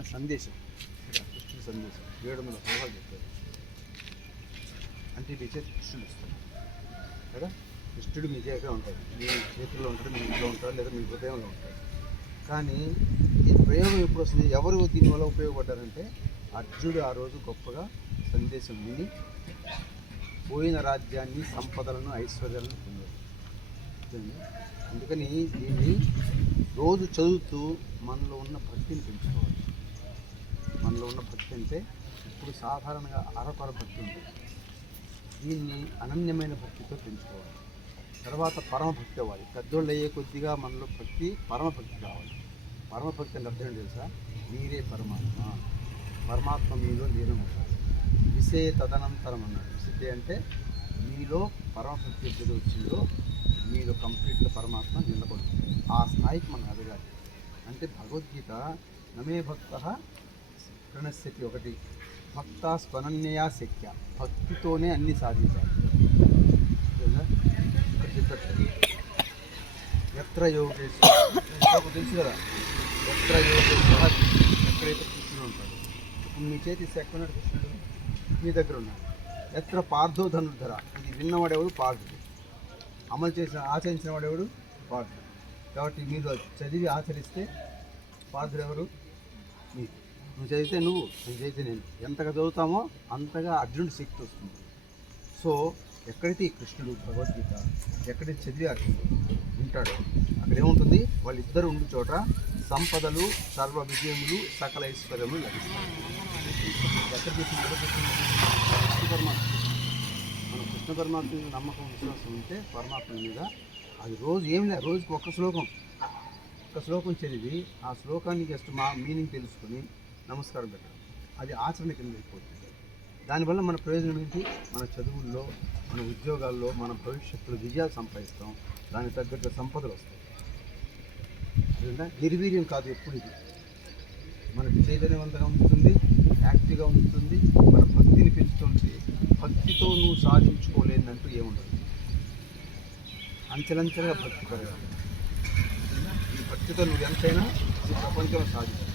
చెప్పిన సందేశం. కృష్ణుడి సందేశం. ఏడు వందల శ్లోకాలు చెప్పారు. అంటే మీ చేతి కృష్ణుడు ఇస్తాడు కదా? కృష్ణుడు మీ చేతిలో ఉంటాడు మీ చేతుల్లో ఉంటాడు మీ ఇంట్లో ఉంటాడు లేదా మీ హృదయంలో ఉంటాడు కానీ ఈ ప్రయోగం ఎప్పుడు వస్తుంది? ఎవరు దీనివల్ల ఉపయోగపడ్డారంటే అర్జునుడు ఆ రోజు గొప్పగా సందేశం విని పోయిన రాజ్యాన్ని సంపదలను ఐశ్వర్యాలను పొందాడు. అందుకని దీన్ని రోజు చదువుతూ మనలో ఉన్న భక్తిని పెంచుకోవాలి. ఉన్న భక్తి అంటే ఇప్పుడు సాధారణంగా అరకొర భక్తి ఉంటుంది. దీన్ని అనన్యమైన భక్తితో పెంచుకోవాలి. తర్వాత పరమభక్తి అవ్వాలి. పెద్దోళ్ళు అయ్యే కొద్దిగా మనలో భక్తి పరమభక్తి కావాలి. పరమభక్తి అంటే అర్థం తెలుసా? మీరే పరమాత్మ. పరమాత్మ మీలో లీనం అవుతారు విసే తదనంతరం అన్నాడు. విసితే అంటే మీలో పరమభక్తి ఎప్పుడు వచ్చిందో మీరు కంప్లీట్గా పరమాత్మ నిలబడుతుంది. ఆ స్థాయికి మనం ఎదగాలి. అంటే భగవద్గీత నమే భక్త ప్రణశ్యతి ఒకటి. భక్త స్వనన్యయా శక్య. భక్తితోనే అన్ని సాధించాలి. ఎత్ర యోగేశ్వర శ్లోకం తెలుసు కదా? ఎత్ర యోగేశ్వర ఎక్కడైతే కృష్ణుడు ఉంటాడు. ఇప్పుడు మీ చేతి ఎక్కడున్నాడు కృష్ణుడు. మీ దగ్గర ఉన్నాడు. ఎత్ర పార్థో ధనుర్ధర. ఇది విన్నవాడెవడు? పార్థుడు. అమలు చేసిన ఆచరించిన వాడెవడు పార్థుడు. కాబట్టి మీరు చదివి ఆచరిస్తే పార్థుడు ఎవరు? మీరు. నువ్వు చదివితే నువ్వు నేను చదివితే నేను. ఎంతగా చదువుతామో అంతగా అర్జునుడి శక్తి వస్తుంది. సో ఎక్కడైతే ఈ కృష్ణుడు భగవద్గీత ఎక్కడైతే చదివారు ఉంటాడో అక్కడ ఏముంటుంది? వాళ్ళిద్దరు ఉండి చోట సంపదలు సర్వ విజయములు సకల ఐశ్వర్యములు లభిస్తాయి. ఎక్కడ పరమాత్మ. మన కృష్ణ పరమాత్మ మీద నమ్మకం విశ్వాసం ఉంటే పరమాత్మ మీద అది రోజు ఏం లేదు. రోజుకి ఒక్క శ్లోకం. ఒక శ్లోకం చదివి ఆ శ్లోకాన్ని జస్ట్ మా మీనింగ్ తెలుసుకుని నమస్కారం పెట్టాలి అది ఆచరణ కింద వెళ్ళిపోతుంది దానివల్ల మన ప్రయోజనం ఏంటి? మన చదువుల్లో మన ఉద్యోగాల్లో మన భవిష్యత్తులో విజయాలు సంపాదిస్తాం. దానికి తగ్గట్టు సంపదలు వస్తాయి. నిర్వీర్యం కాదు ఎప్పుడు ఇది. మనకు చైతన్యవంతంగా ఉంటుంది యాక్టివ్గా ఉంటుంది మన భక్తిని పెంచుతుంది భక్తితో నువ్వు సాధించుకోలేదంటూ ఏముండదు. అంచెలంచెలుగా భక్తి పెరగాలి. ఈ భక్తితో నువ్వు ఎంతైనా ఈ ప్రపంచంలో సాధించు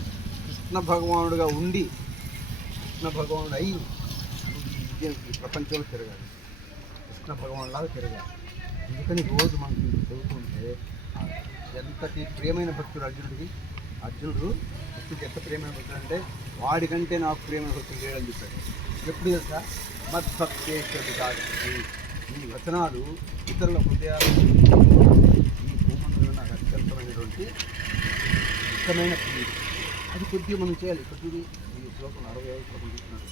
కృష్ణ భగవానుడుగా ఉండి కృష్ణ భగవానుడు అయి ప్రపంచంలో తిరగాలి. కృష్ణ భగవానులాగా తిరగాలి. అందుకని రోజు మనం చదువుతుంటే ఎంతటి ప్రియమైన భక్తుడు అర్జునుడికి అర్జునుడు భక్తుడికి ఎంత ప్రియమైన భక్తుడు అంటే వాడికంటే నాకు ప్రియమైన భక్తుడు లేడని చెప్పాడు. ఎప్పుడు తెలుసా? మద్భక్తేశ్వరుడు కాదు ఈ వచనాలు ఇతరుల హృదయాలు ఈ భూమంలో నాకు అత్యంతమైనటువంటి ఇష్టమైన ప్రియుడు. అది కొద్దిగా మనం చేయాలి. కొద్దిగా ఈ శ్లోకం అరవై ఐదు శ్లోకం చూస్తున్నాడు